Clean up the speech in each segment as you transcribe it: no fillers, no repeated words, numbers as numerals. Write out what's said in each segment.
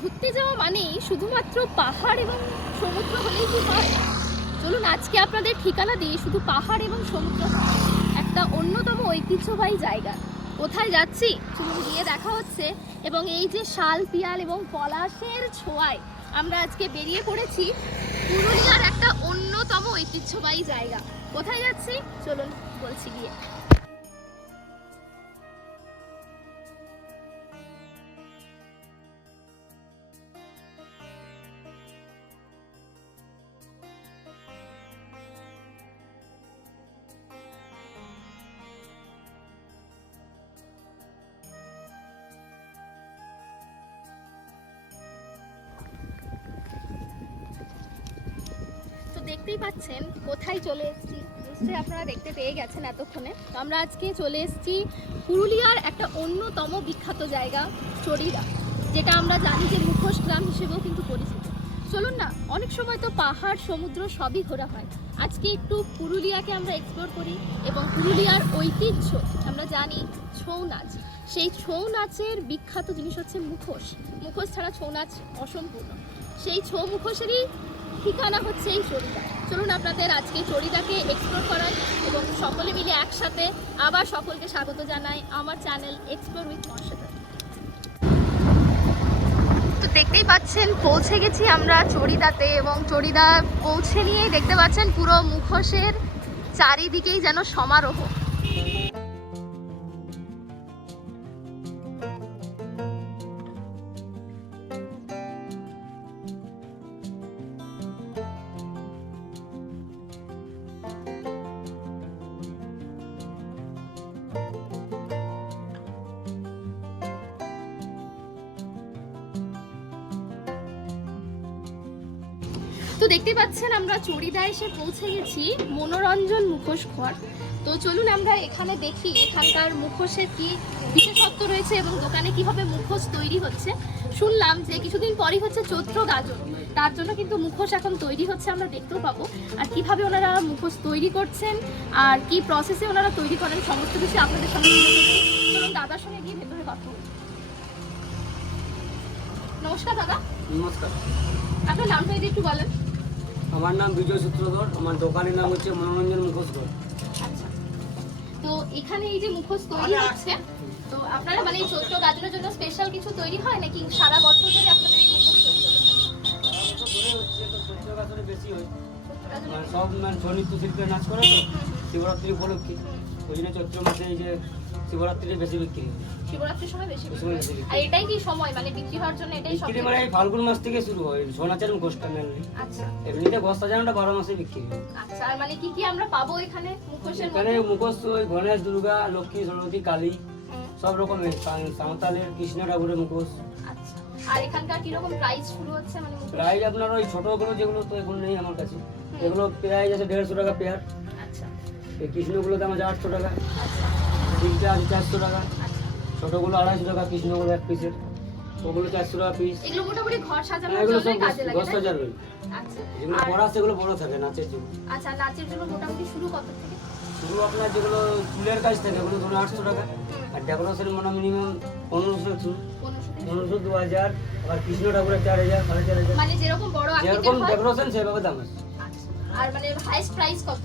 ঘুরতে যাওয়া মানেই শুধুমাত্র পাহাড় এবং সমুদ্র হলেই কি হয়? চলুন আজকে আপনাদের ঠিকানা দিই শুধু পাহাড় এবং সমুদ্র নয়, একটা অন্যতম ঐতিহ্যবাহী জায়গা। কোথায় যাচ্ছি চলুন গিয়ে দেখা হচ্ছে। এবং এই যে শাল পিয়াল এবং পলাশের ছোঁয়ায় আমরা আজকে বেরিয়ে পড়েছি পুরুলিয়ার একটা অন্যতম ঐতিহ্যবাহী জায়গা। কোথায় যাচ্ছি চলুন বলছি গিয়ে। দেখতেই পাচ্ছেন কোথায় চলে এসেছি, নিশ্চয়ই আপনারা দেখতে পেয়ে গেছেন এতক্ষণে। তো আমরা আজকে চলে এসেছি পুরুলিয়ার একটা অন্যতম বিখ্যাত জায়গা চড়িদা, যেটা আমরা জানি যে মুখোশ গ্রাম হিসেবেও কিন্তু পরিচিত। চলুন না, অনেক সময় তো পাহাড় সমুদ্র সবই ঘোরা হয়, আজকে একটু পুরুলিয়াকে আমরা এক্সপ্লোর করি এবং পুরুলিয়ার ঐতিহ্য আমরা জানি ছৌ নাচ। সেই ছৌ নাচের বিখ্যাত জিনিস হচ্ছে মুখোশ। মুখোশ ছাড়া ছৌ নাচ অসম্পূর্ণ। সেই ছৌ মুখোশেরই ঠিকানা হচ্ছে এই চড়িদা। চলুন আপনাদের আজকে চড়িদাকে এক্সপ্লোর করাই এবং সকলে মিলে একসাথে আবার সকলকে স্বাগত জানাই আমার চ্যানেল এক্সপ্লোর উইথ মর্ষাদা। তো দেখতেই পাচ্ছেন পৌঁছে গেছি আমরা চড়িদাতে এবং চড়িদা পৌঁছে নিয়ে দেখতে পাচ্ছেন পুরো মুখোশের চারিদিকেই যেন সমারোহ। তো দেখতেই পাচ্ছেন আমরা চড়িদা এসে পৌঁছে গেছি মনোরঞ্জন মুখোশ ঘর। তো চলুন আমরা এখানে দেখি এখানকার মুখোশের কি বিশেষত্ব রয়েছে এবং দোকানে কিভাবে মুখোশ তৈরি হচ্ছে। শুনলাম যে কিছুদিন পরই হচ্ছে চৈত্র গাজন, তার জন্য কিন্তু মুখোশ এখন তৈরি হচ্ছে, আমরা দেখতেও পাবো। আর কিভাবে ওনারা মুখোশ তৈরি করছেন আর কি প্রসেসে ওনারা তৈরি করেন সমস্ত কিছু আপনাদের সঙ্গে তুলে ধরছি। চলুন দাদার সঙ্গে গিয়ে ভেতরে কথা বলি। নমস্কার দাদা। নমস্কার। আপনার নামটা যদি একটু বলেন। আমার নাম বিজয় সূত্রধর, আমার দোকানের নাম হচ্ছে মনোরঞ্জন মুখোশ ঘর। আচ্ছা, তো এখানে এই যে মুখোশ তৈরি হচ্ছে, তো আপনারা মানে এই চৈত্র গাজনের জন্য স্পেশাল কিছু তৈরি হয় নাকি সারা বছর ধরে আপনাদের এই মুখোশ তৈরি হতে চৈত্র গাজনে বেশি হয়, সব ছৌ নৃত্য শিল্পের নাচ করে তো শিবরাত্রি উপলক্ষে, ওই জন্য চৈত্র মাসে এই যে শিবরাত্রি বেশি বিক্রি হয়। শিবরাত্রির সময় বেশি বিক্রি হয়। আর এটাই কি সময় মানে বিক্রি হওয়ার জন্য এটাই সব? বিক্রি মানে ফাল্গুন মাস থেকে শুরু হয় ছৌ নাচের মুখোশটা মেনলি। আচ্ছা, এমনিতে ঘর সাজানোটা 12 মাসে বিক্রি হয়। আচ্ছা, আর মানে কি কি আমরা পাবো এখানে মুখোশের এখানে মধ্যে? মুখোশ ওই গণেশ, দুর্গা, লক্ষ্মী, সরস্বতী, কালী সব রকমের, সাঁওতালের কৃষ্ণ ঠাকুরের মুখোশ। আচ্ছা, আর এখানকার কি রকম প্রাইস শুরু হচ্ছে মানে মুখোশ? প্রাইস আপনার ওই ছোটগুলো যেগুলো তো এগুলো নেই আমার কাছে, এগুলো প্রাইস আছে 150 টাকা পেয়ার। আচ্ছা, এই কৃষ্ণগুলোর দাম আছে 800 টাকা, আচ্ছা, তিনটা আছে 400 টাকা, আচ্ছা, ছোটগুলো 250 টাকা, কৃষ্ণগুলো এক পিসের, ওগুলো 400 টাকা পিস। এগুলো মোটামুটি ঘর সাজানোর এগুলো জন্য সব কাজে লাগে। 10,000 টাকা। আচ্ছা, যেগুলো আর বড় সেগুলো বড় থাকে নাচের জন্য। আচ্ছা, নাচের জন্য মোটামুটি শুরু কত থেকে? শুধু আপনার যেগুলো চুলের কাজ থাকে ওগুলো ধরুন 800 টাকা, আর ডেকোরেশন মানে মিনিমাম 1500 শুরু, 1500, 2000, আবার কৃষ্ণ ঠাকুরের 4000, 4500, মানে যেরকম বড় আকৃতির যেরকম হয়। ডেকোরেশন সেভাবে দাম আছে। আচ্ছা, আর মানে হাইস্ট প্রাইস কত?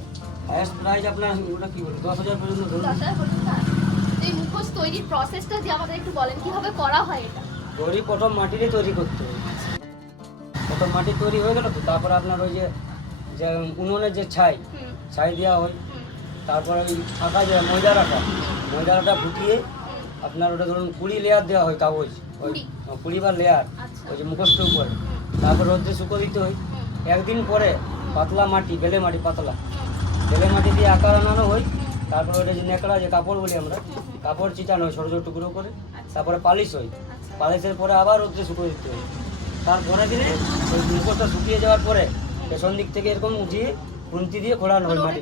হাইয়েস্ট প্রাইস আপনার ওটা কি বলে 10,000 পর্যন্ত ধরুন। 10,000 পর্যন্ত আছে। তো এই মুখোশ তৈরির প্রসেসটা যে আমাদের একটু বলেন কিভাবে করা হয় এটা? প্রথম মাটিতে তৈরি করতে হবে। প্রথম মাটি তৈরি হয়ে গেল তো তারপরে আপনার ওই যে যে উনুনের যে ছাই দেওয়া হয়, তারপরে ওই আটা যে ময়দাটা ফুটিয়ে আপনার ওটা ধরুন 20 লেয়ার দেওয়া হয় কাগজ, ওই 20 বা লেয়ার ওই যে মুখোশটার উপরে, তারপর রোদে শুকো দিতে হয়। একদিন পরে পাতলা মাটি, বেলে মাটি পাতলা বেলে মাটি দিয়ে আকার আনানো হয়। তারপরে ওটা যে নেকড়া যে কাপড় বলি আমরা, কাপড় চিটানো হয় ছোটো ছোটো টুকরো করে, তারপরে পালিশ হয়। পালিশের পরে আবার রোদে শুকো দিতে হয়। তারপরে দিনে ওই মুখোশটা শুকিয়ে যাওয়ার পরে পেছন দিক থেকে এরকম উঠিয়ে খুন্তি দিয়ে খোলানো হয় মাটি।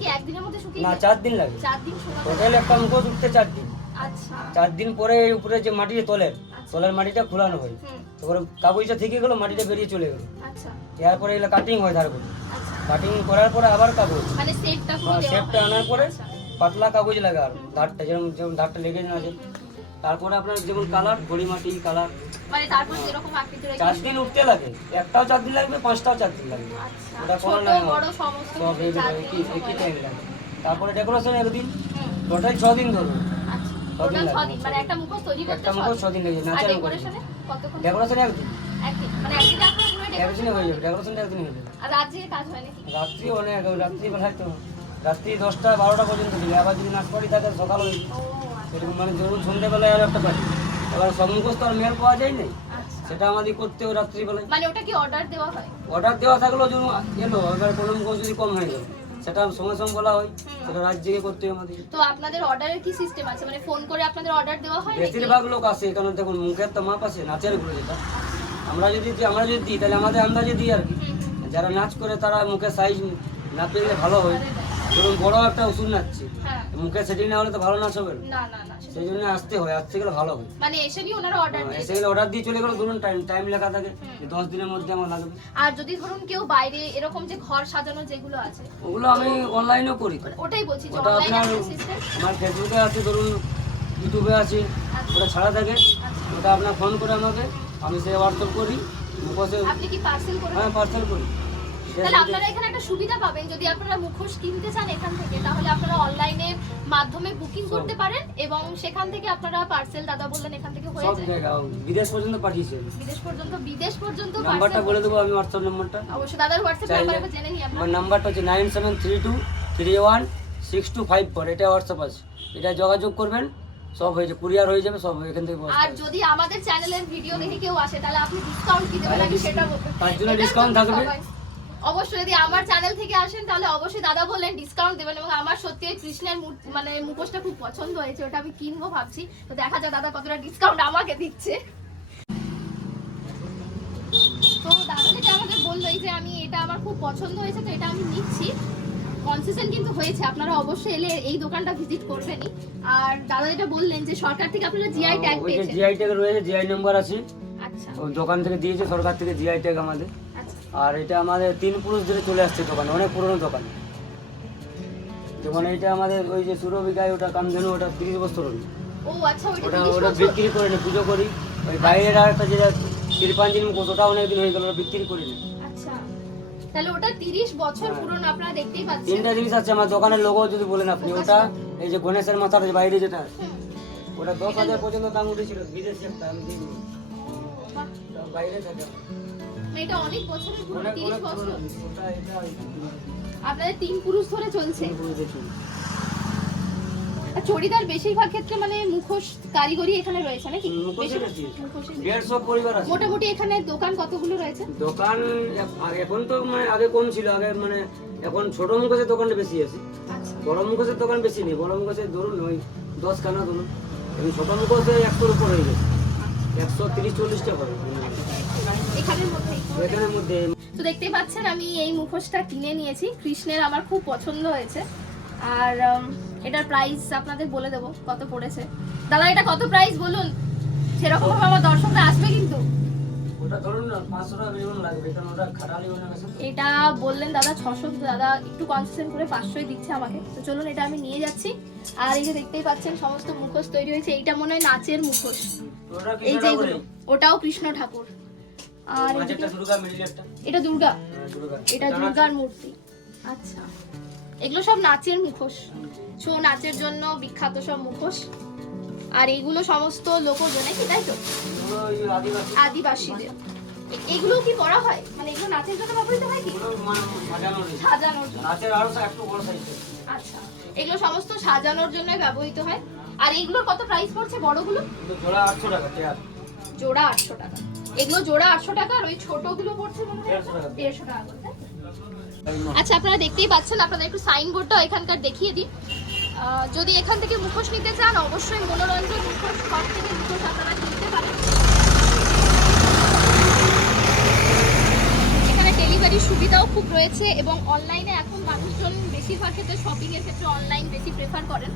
না, 4 দিন লাগে। 4 দিন সময়। টোটাল একটা মুখোশ উঠতে 4 দিন। আচ্ছা, 4 দিন পরে উপরে যে মাটি তলের মাটিটা খোলানো হয়, তারপরে কাগজটা থেকে গেল, মাটিটা বেরিয়ে চলে গেল। আচ্ছা, এরপরে এগুলো কাটিং হয়, তারপরে আচ্ছা, কাটিং করার পরে আবার কাগজ মানে শেপটা পুরো দেওয়া শেপটা হয়। আনার পরে আচ্ছা, পাতলা কাগজ লাগে, আর ধারটা যেরকম ধারটা লেগে না আছে তারপরে আপনার যেমন কালার ঘড়ি মাটি কালার মানে তারপর যেরকম আকৃতি রয়েছে 4 দিন উঠতে লাগে, একটাও 4 দিন লাগবে, 5টাও 4 দিন লাগবে। আচ্ছা ওটা ছোট কোনো লাগে না। বড় সমস্ত সব কিছু চার দিন একই সময় টাইম লাগে। লাগে। তারপরে ডেকোরেশন একদিন, হুম, টোটাল 6 দিন ধরুন। আচ্ছা ছদিন টোটাল 6 লাগবে, দিন মানে একটা মুখোশ তৈরি করতে একটা মুখোশ 6 দিন লেগে আর নাচের মুখোশ। ডেকোরেশনে কতক্ষণ? ডেকোরেশন একদিন, একদিন মানে একদিনে আপনারা পুরো একদিনে ডেকোরেশন হয়ে যাবে, ডেকোরেশন একদিন হয়ে যাবে। আর রাত জেগে কাজ হয় নাকি? রাত্রি অনেক, রাত্রি বেলায় তো রাত্রি 10টা 12টা পর্যন্ত দিবে, আবার যদি নাচ পারি তাহলে সকাল হয়ে যায়। ও আচ্ছা এরকম মানে ধরুন সন্ধ্যেবেলায় আর একটা পারি, এবার সব মুখোশ তো আর মেল পাওয়া যায় না, আচ্ছা সেটা আমাদের করতে হবে রাত্রিবেলায়। মানে ওটা কি অর্ডার দেওয়া হয়? অর্ডার দেওয়া থাকলেও যদি এলো, এবার কোনো মুখোশ যদি কম হয়ে গেল সেটা সঙ্গে সঙ্গে বলা হয়, সেটা রাত জেগে করতে হবে আমাদের। তো আপনাদের অর্ডারের কি সিস্টেম আছে, মানে ফোন করে আপনাদের অর্ডার দেওয়া হয় নাকি? বেশিরভাগ লোক আসে, কারণ দেখুন মুখের তো মাপ আছে, নাচের গুলো যেটা আমরা যদি দিই তাহলে আমাদের আন্দাজে দিই আর কি। যারা নাচ করে তারা মুখের সাইজ না পেলে ভালো হয়, ধরুন বড় একটা ওষুধ নাচছে, হ্যাঁ মুখে সেটিং না হলে তো ভালো নাচ হবে না। না না না সেটা- সেই জন্য আসতে হয়, আসতে গেলে ভালো হয়। মানে এসে নিয়ে ওনারা অর্ডার দিয়ে এসে গেলে অর্ডার দিয়ে চলে গেলো, ধরুন টাইম লেখা থাকে যে 10 দিনের মধ্যে আমার লাগবে। আর যদি ধরুন কেউ বাইরে এরকম যে ঘর সাজানো যেগুলো আছে ওগুলো আমি অনলাইনেও করি তো। ওটাই বলছি যে ওটা অনলাইনে আপনার আছে সিস্টেম। আমার ফেসবুকে আছে, ধরুন ইউটিউবে আছে, ওটা ছাড়া থাকে, ওটা আপনার ফোন করে আমাকে, আমি সে হোয়াটসঅ্যাপ করি মুখোশে। আপনি কি পার্সেল করে হ্যাঁ পার্সেল করি। তাহলে আপনারা এখানে একটা সুবিধা পাবেন, যদি আপনারা মুখোশ কিনতে চান এখান থেকে তাহলে আপনারা অনলাইনের মাধ্যমে বুকিং করতে পারেন এবং সেখান থেকে আপনারা পার্সেল দাদা বললেন এখান থেকে হয়ে সব যায় জায়গা বিদেশ পর্যন্ত পাঠিয়েছে। বিদেশ পর্যন্ত নাম্বারটা parcel- বলে দেবো আমি, হোয়াটসঅ্যাপ নাম্বারটা। অবশ্যই দাদার হোয়াটসঅ্যাপ চাইলে- নাম্বার জেনে নিই আপনারা। আমার নাম্বারটা হচ্ছে 9732316254, এটা হোয়াটসঅ্যাপ আছে, এটা যোগাযোগ করবেন, সব হয়ে যাবে, কুরিয়ার হয়ে যাবে, সব এখান থেকে বসতে আর হবে। যদি আমাদের চ্যানেলের ভিডিও দেখে কেউ আসে তাহলে আপনি ডিসকাউন্ট কি দেবেন নাকি সেটা বলবেন। তার জন্য এটা ডিসকাউন্ট তো থাকবে। সবাই- অবশ্যই যদি আমার চ্যানেল থেকে আসেন তাহলে অবশ্যই দাদা বললেন ডিসকাউন্ট দেবেন এবং আমার সত্যি ওই কৃষ্ণের মানে মুখোশটা খুব পছন্দ হয়েছে, ওটা আমি কিনবো ভাবছি, তো দেখা যাক দাদা কতটা ডিসকাউন্ট আমাকে দিচ্ছে। তো দাদা যেটা আমাকে বললো এই যে আমি এটা আমার খুব পছন্দ হয়েছে তো এটা আমি নিচ্ছি, কনসেশন কিন্তু হয়েছে, আপনারা অবশ্যই এলে এই দোকানটা ভিজিট করবেনই। আর দাদা যেটা বললেন যে সরকার থেকে আপনারা জিআই ট্যাগ ওই যে পেয়েছেন। জিআই ট্যাগ রয়েছে, জিআই নাম্বার আছে, আচ্ছা ওই দোকান থেকে দিয়েছে সরকার থেকে জিআই ট্যাগ আমাদের। আচ্ছা আর এটা আমাদের 3 পুরুষ ধরে চলে আসছে দোকানে, অনেক পুরনো দোকান। যেমন এইটা আমাদের ওই যে সুরভিকায়, ওটা কামধেনু, ওটা 30 বছর হলো। ও আচ্ছা ওইটা ওটা 30 ওটা বছর? বিক্রি করে নি, পুজো করি। ওই বাইরের আর একটা যেটা তিরপাঞ্জিন মুখোশ, ওটা অনেকদিন হয়ে গেল, ওটা বিক্রি করি না। আচ্ছা তাহলে ওটা 30 বছর পুরনো, আপনারা দেখতেই পাচ্ছেন। 3টা জিনিস আছে আমার দোকানের লোগো যদি বলেন আপনি, ওটা এই যে গণেশের মাথার যে বাইরে যেটা আছে, হুম, ওটা 10,000 পর্যন্ত দাম উঠেছিল, বিদেশি একটা আমি দিইনি, বাহ, ওটা বাইরে থাকে। মানে এটা অনেক বছরের পুরনো, অনেক 30 অনেক বছর। পুরনো জিনিস, ওটা এটা আপনাদের 3 পুরুষ ধরে চলছে। দেখুন। আর চড়িদার বেশিরভাগ ক্ষেত্রে মানে মুখোশ কারিগরি এখানে রয়েছে নাকি? মুখোশের বেশি- বেশি। মুখোশের। 150 পরিবার আছে। মোটামুটি এখানে দোকান কতগুলো রয়েছে? দোকান এখন তো মানে আগে কম ছিল, আগে মানে এখন ছোট মুখোশের দোকানটা বেশি আছে, আচ্ছা বড় মুখোশের দোকান বেশি নেই। বড় মুখোশের ধরুন ওই 10 খানা ধরুন, এখন ছোট মুখোশে 100-র উপর হয়ে গেছে, 130-40টা পড়ে এখানের মধ্যেই। এখানের মধ্যে। তো দেখতেই পাচ্ছেন আমি এই মুখোশটা কিনে নিয়েছি, কৃষ্ণের আমার খুব পছন্দ হয়েছে। আর এটার প্রাইস আপনাদের বলে দেবো কত পড়েছে। দাদা এটা কত প্রাইস বলুন, সেরকম ভাবে আমার দর্শকরা আসবে কিন্তু। ওটা ধরুন না 500 টাকা মিনিমাম লাগবে, কারণ ওটা খারালি হয়ে গেছে। এটা বললেন দাদা 600, দাদা একটু কনসেশন করে 500ই দিচ্ছে আমাকে। তো চলুন এটা আমি নিয়ে যাচ্ছি। আর এই যে দেখতেই পাচ্ছেন সমস্ত মুখোশ তৈরি হয়েছে, এইটা মনে হয় নাচের মুখোশ, ওটা কি এই যে সেটা এগুলো, ওটাও কৃষ্ণ ঠাকুর। আর মাঝেরটা এদিকে- দুর্গা, মিডিলেরটা এটা দুর্গা, দুর্গা। এটা দুর্গার মূর্তি। আচ্ছা এগুলো সব নাচের মুখোশ, ছৌ নাচের জন্য বিখ্যাত সব মুখোশ। আর এইগুলো সমস্ত লোকজ নাকি, তাই তো? এগুলো ওই আদিবাসী, আদিবাসীদের। এগুলো কি করা হয়, মানে এগুলো নাচের জন্য ব্যবহৃত হয় কি? এগুলো মানে সাজানো রয়েছে। সাজানোর জন্য। নাচের আরো একটু বড় সাইজ। আচ্ছা এগুলো সমস্ত সাজানোর জন্য ব্যবহৃত হয়। আর এগুলোর কত প্রাইস পড়ছে বড়গুলো? কিন্তু জোড়া 800 টাকা টেয়ার। জোড়া 800 টাকা। এগুলো জোড়া 800 টাকা, আর ওই ছোটগুলো পড়ছে মনে হয় 150 টাকা। 150 টাকা করে, তাই তো? আচ্ছা আপনারা দেখতেই পাচ্ছেন, আপনাদের একটু সাইনবোর্ডটা এখানকার দেখিয়ে দিই। যদি এখান থেকে মুখোশ নিতে চান অবশ্যই মনোরঞ্জন মুখোশ শপ থেকে মুখোশ আপনারা কিনতে পারেন। এখানে ডেলিভারির সুবিধাও খুব রয়েছে এবং অনলাইনে এখন মানুষজন বেশিরভাগ ক্ষেত্রে শপিং এর ক্ষেত্রে অনলাইন বেশি প্রেফার করেন।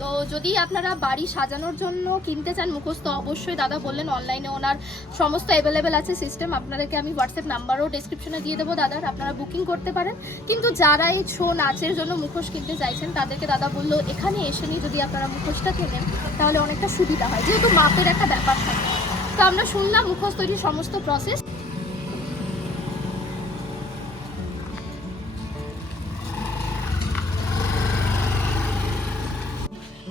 তো যদি আপনারা বাড়ি সাজানোর জন্য কিনতে চান মুখোশ, তো অবশ্যই দাদা বললেন অনলাইনে ওনার সমস্ত অ্যাভেলেবেল আছে সিস্টেম। আপনাদেরকে আমি হোয়াটসঅ্যাপ নাম্বারও ডিসক্রিপশনে দিয়ে দেবো দাদার, আপনারা বুকিং করতে পারেন। কিন্তু যারা এই ছৌ নাচের জন্য মুখোশ কিনতে চাইছেন তাদেরকে দাদা বললো এখানে এসে নিয়ে যদি আপনারা মুখোশটা কেনেন তাহলে অনেকটা সুবিধা হয়, যেহেতু মাপের একটা ব্যাপার থাকে। তো আমরা শুনলাম মুখোশ তৈরির সমস্ত প্রসেস।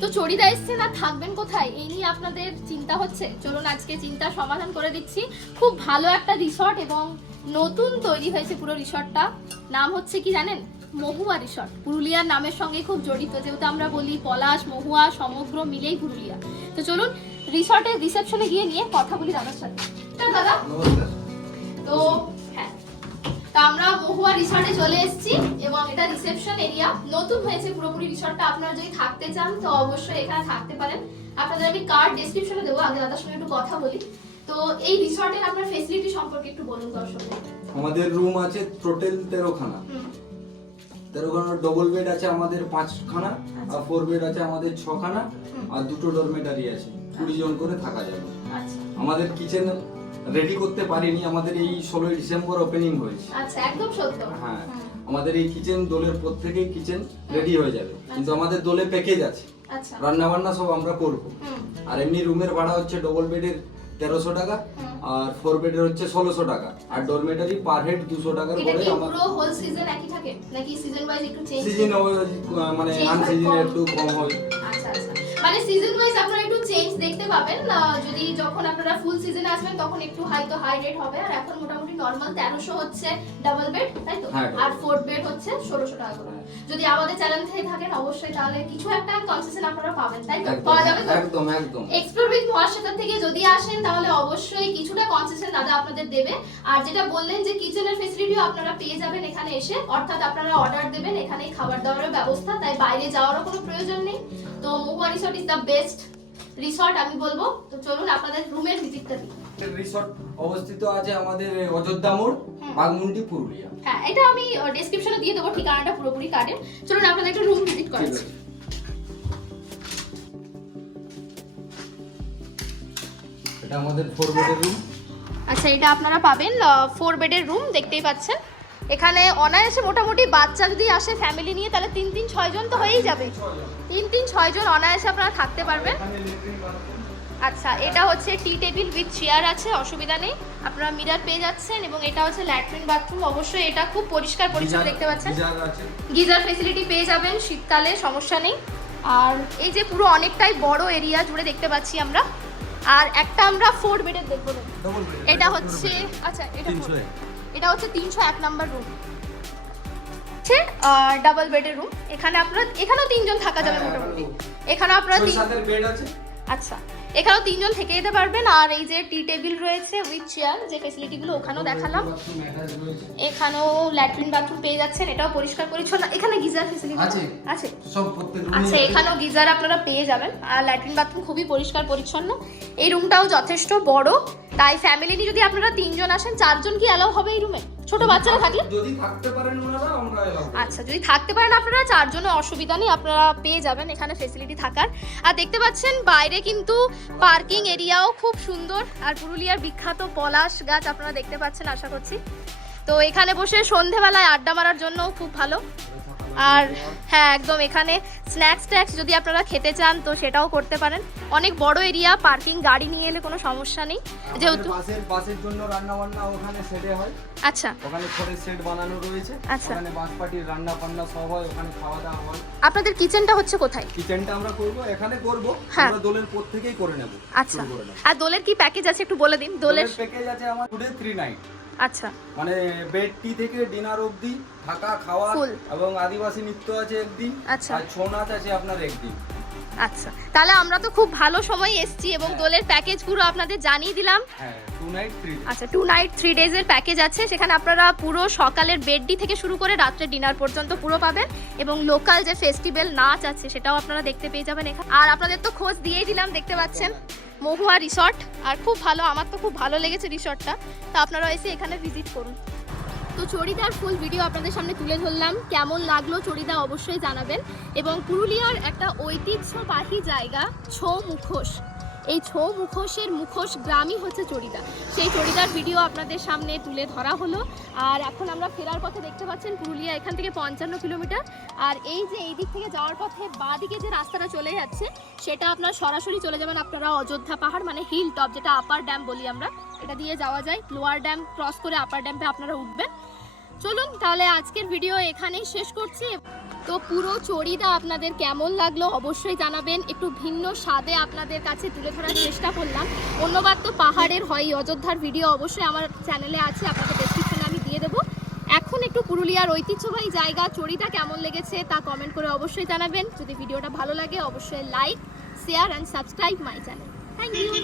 তো চড়িদা এসছেন আর থাকবেন কোথায় এই নিয়ে আপনাদের চিন্তা হচ্ছে, চলুন আজকে চিন্তার সমাধান করে দিচ্ছি। খুব ভালো একটা রিসর্ট এবং নতুন তৈরি হয়েছে পুরো রিসর্টটা। নাম হচ্ছে কি জানেন? মহুয়া রিসর্ট। পুরুলিয়ার নামের সঙ্গে খুব জড়িত, যেহেতু আমরা বলি পলাশ মহুয়া সমগ্র মিলেই পুরুলিয়া। তো চলুন রিসর্টের রিসেপশনে গিয়ে নিয়ে কথা বলি দাদার সাথে। দাদা তো হ্যাঁ, তা আমরা মহুয়া রিসর্টে চলে এসেছি এবং এটা রিসেপশন এরিয়া, নতুন হয়েছে পুরোপুরি রিসর্টটা। আপনারা যদি থাকতে চান তো অবশ্যই এখানে থাকতে পারেন। আপনাদের আমি কার্ড ডেসক্রিপশনে দেবো, আগে দাদার সঙ্গে একটু কথা বলি। তো এই রিসর্টের আপনার ফ্যাসিলিটি সম্পর্কে একটু বলুন দর্শকদের। আমাদের রুম আছে টোটাল 13 খানা। 13 খানা ডবল বেড আছে আমাদের 5 খানা, আর 4 বেড আছে আমাদের 6 খানা, আর 2টো ডরমেটারি আছে। 20 জন করে থাকা যাবে। আচ্ছা, আমাদের কিচেন রেডি করতে পারিনি, আমাদের এই 16 ডিসেম্বর ওপেনিং হয়েছে। আচ্ছা, একদম সত্য। হ্যাঁ, আমাদের এই কিচেন দোলের পর থেকেই কিচেন রেডি হয়ে যাবে, কিন্তু আমাদের দোলে প্যাকেজ আছে। আচ্ছা, রান্না বান্না সব আমরা করব। আর এমনি রুমের ভাড়া হচ্ছে ডবল বেডের 1300 টাকা, আর 4 বেডের হচ্ছে 1600 টাকা, আর ডরমেটারি পার হেড 200 টাকার এটা করে। কি আমার পুরো হোল সিজন একই থাকে নাকি সিজন ওয়াইজ একটু চেঞ্জ? সিজন মানে আন সিজনে একটু কম হয়। আচ্ছা আচ্ছা, মানে সিজন ওয়াইজ আপনারা একটু চেঞ্জ দেখতে পাবেন। যদি যখন আপনারা ফুল সিজনে আসবেন তখন একটু হয়তো হাই রেট হবে। আর এখন মোটামুটি নরমাল 1300 হচ্ছে ডাবল বেড, তাই তো? হ্যাঁ, আর 4 বেড হচ্ছে 1600 টাকা করে। যদি আমাদের চ্যানেল থেকে থাকেন অবশ্যই তাহলে কিছু একটা কনসেশন আপনারা পাবেন, তাই তো? পাওয়া যাবে তো? একদম একদম। এক্সপ্লোর উইথ মহাশ্বেতা থেকে যদি আসেন তাহলে অবশ্যই কিছুটা কনসেশন দাদা আপনাদের দেবে। আর যেটা বললেন যে কিচেনের ফ্যাসিলিটিও আপনারা পেয়ে যাবেন এখানে এসে, অর্থাৎ আপনারা অর্ডার দেবেন, এখানেই খাবার দাবারের ব্যবস্থা, তাই বাইরে যাওয়ারও কোনো প্রয়োজন নেই। তো Mahua resort is the best resort আমি বলবো। তো চলুন আপনাদের রুমের ভিজিটটা দিই। রিসর্ট অবস্থিত আছে আমাদের অযোধ্যা মোড়, বাগমুন্ডি, পুরুলিয়া। হ্যাঁ, এটা আমি ডেসক্রিপশনে দিয়ে দেবো ঠিকানাটা পুরোপুরি কার্ডে। চলুন আপনাদের একটা রুম ভিজিট করাচ্ছি। এটা আমাদের 4 বেডের রুম। আচ্ছা, এটা আপনারা পাবেন 4 বেডের রুম, দেখতেই পাচ্ছেন। এখানে অনায়াসে মোটামুটি বাচ্চা যদি আসে ফ্যামিলি নিয়ে তাহলে 3-6 জন তো হয়েই যাবে। 3-6 জন অনায়াসে আপনারা থাকতে পারবেন। আচ্ছা, এটা হচ্ছে টি টেবিল উইথ চেয়ার আছে, অসুবিধা নেই। আপনারা মিরর পেয়ে যাচ্ছেন এবং এটা হচ্ছে ল্যাট্রিন বাথরুম। অবশ্যই এটা খুব পরিষ্কার পরিচ্ছন্ন দেখতে পাচ্ছেন। গিজার ফেসিলিটি পেয়ে যাবেন শীতকালে, সমস্যা নেই। আর এই যে পুরো অনেকটাই বড় এরিয়া জুড়ে দেখতে পাচ্ছি আমরা। আর একটা আমরা 4 বেডের দেখবো। এটা হচ্ছে আচ্ছা, এটা হচ্ছে 301 নাম্বার রুম, ডাবল বেডের রুম। এখানেও 3 জন থাকা যাবে মোটামুটি। এখানে আপনারা 3 বেড আছে। আচ্ছা, এখানেও 3 জন থেকে যেতে পারবেন। আর এই যে টি টেবিল রয়েছে উইথ চেয়ার, যে ফেসিলিটিগুলো ওখানেও দেখালাম। এখানেও ল্যাট্রিন বাথরুম পেয়ে যাচ্ছেন, এটাও পরিষ্কার পরিচ্ছন্ন। এখানে গিজার ফেসিলিটি আছে সব প্রত্যেক রুমে। আচ্ছা, এখানেও গিজার আপনারা পেয়ে যাবেন। আর ল্যাট্রিন বাথরুম খুবই পরিষ্কার পরিচ্ছন্ন। এই রুমটাও যথেষ্ট বড়, তাই ফ্যামিলি নিয়ে যদি আপনারা 3 জন আসেন, 4 জন কি অ্যালাউ হবে এই রুমে? ছোট বাচ্চারা থাকলে যদি থাকতে পারেন ওনারা, আমরা এলাও। আচ্ছা, যদি থাকতে পারেন আপনারা 4 জনের অসুবিধা নেই, আপনারা পেয়ে যাবেন এখানে ফেসিলিটি থাকার। আর দেখতে পাচ্ছেন বাইরে কিন্তু পার্কিং এরিয়াও খুব সুন্দর। আর পুরুলিয়ার বিখ্যাত পলাশ গাছ আপনারা দেখতে পাচ্ছেন আশা করছি। তো এখানে বসে সন্ধেবেলায় আড্ডা মারার জন্য খুব ভালো। আর হ্যাঁ, একদম এখানে স্ন্যাক্স যদি আপনারা খেতে চান তো সেটাও করতে পারেন। অনেক বড় এরিয়া, পার্কিং, গাড়ি নিয়ে এলে কোনো সমস্যা নেই। যেহেতু বাসের জন্য রান্না বান্না ওখানে সেটে হয়। আচ্ছা, ওখানে খড়ের সেট বানানো রয়েছে। আচ্ছা, ওখানে বাস পার্টির রান্না বান্না সব হয়, ওখানে খাওয়া দাওয়া হয়। আপনাদের কিচেনটা হচ্ছে কোথায়? কিচেনটা আমরা করব, এখানে করব। হ্যাঁ, আমরা দোলের পর থেকেই করে নেব। আচ্ছা, আর দোলের কি প্যাকেজ আছে একটু বলে দিন। দোলের প্যাকেজ আছে আমার টুডে 3 নাইট। আচ্ছা, মানে বেড টি থেকে ডিনার অবধি থাকা খাওয়া, এবং আদিবাসী নৃত্য আছে একদিন। আচ্ছা, আর ছৌ নাচ আছে আপনার একদিন। আচ্ছা, তাহলে আমরা তো খুব ভালো সময় এসেছি এবং দোলের প্যাকেজ পুরো আপনাদের জানিয়ে দিলাম। হ্যাঁ, 2 নাইট 3 ডে। আচ্ছা, 2 নাইট 3 ডেজের প্যাকেজ আছে। সেখানে আপনারা পুরো সকালের বেডডি থেকে শুরু করে রাত্রে ডিনার পর্যন্ত পুরো পাবেন, এবং লোকাল যে ফেস্টিভ্যাল নাচ আছে সেটাও আপনারা দেখতে পেয়ে যাবেন এখানে। আর আপনাদের তো খোঁজ দিয়েই দিলাম, দেখতে পাচ্ছেন মহুয়া রিসর্ট। আর খুব ভালো, আমার তো খুব ভালো লেগেছে রিসর্টটা। তো আপনারা এসে এখানে ভিজিট করুন। তো চড়িদার ফুল ভিডিও আপনাদের সামনে তুলে ধরলাম। কেমন লাগলো চড়িদা অবশ্যই জানাবেন। এবং পুরুলিয়ার একটা ঐতিহ্যবাহী জায়গা ছৌ মুখোশ, এই ছৌ মুখোশের মুখোশ গ্রামই হচ্ছে চড়িদা। সেই চড়িদার ভিডিও আপনাদের সামনে তুলে ধরা হলো। আর এখন আমরা ফেরার পথে দেখতে পাচ্ছেন পুরুলিয়া এখান থেকে 55 কিলোমিটার। আর এই যে এই দিক থেকে যাওয়ার পথে বাঁ দিকে যে রাস্তাটা চলে যাচ্ছে সেটা আপনার সরাসরি চলে যাবেন আপনারা অযোধ্যা পাহাড়, মানে হিল টপ, যেটা আপার ড্যাম বলি আমরা। এটা দিয়ে যাওয়া যায়, লোয়ার ড্যাম ক্রস করে আপার ড্যামে আপনারা উঠবেন। চলুন তাহলে আজকের ভিডিও এখানেই শেষ করছি। তো পুরো চড়িদা আপনাদের কেমন লাগলো অবশ্যই জানাবেন। একটু ভিন্ন স্বাদে আপনাদের কাছে তুলে ধরার চেষ্টা করলাম। অন্যবার তো পাহাড়ের হয়, অযোধ্যার ভিডিও অবশ্যই আমার চ্যানেলে আছে, আপনাদের ডেসক্রিপশনে আমি দিয়ে দেবো। এখন একটু পুরুলিয়ার ঐতিহ্যবাহী জায়গা চড়িদা কেমন লেগেছে তা কমেন্ট করে অবশ্যই জানাবেন। যদি ভিডিওটা ভালো লাগে অবশ্যই like, share and subscribe my channel. Thank you.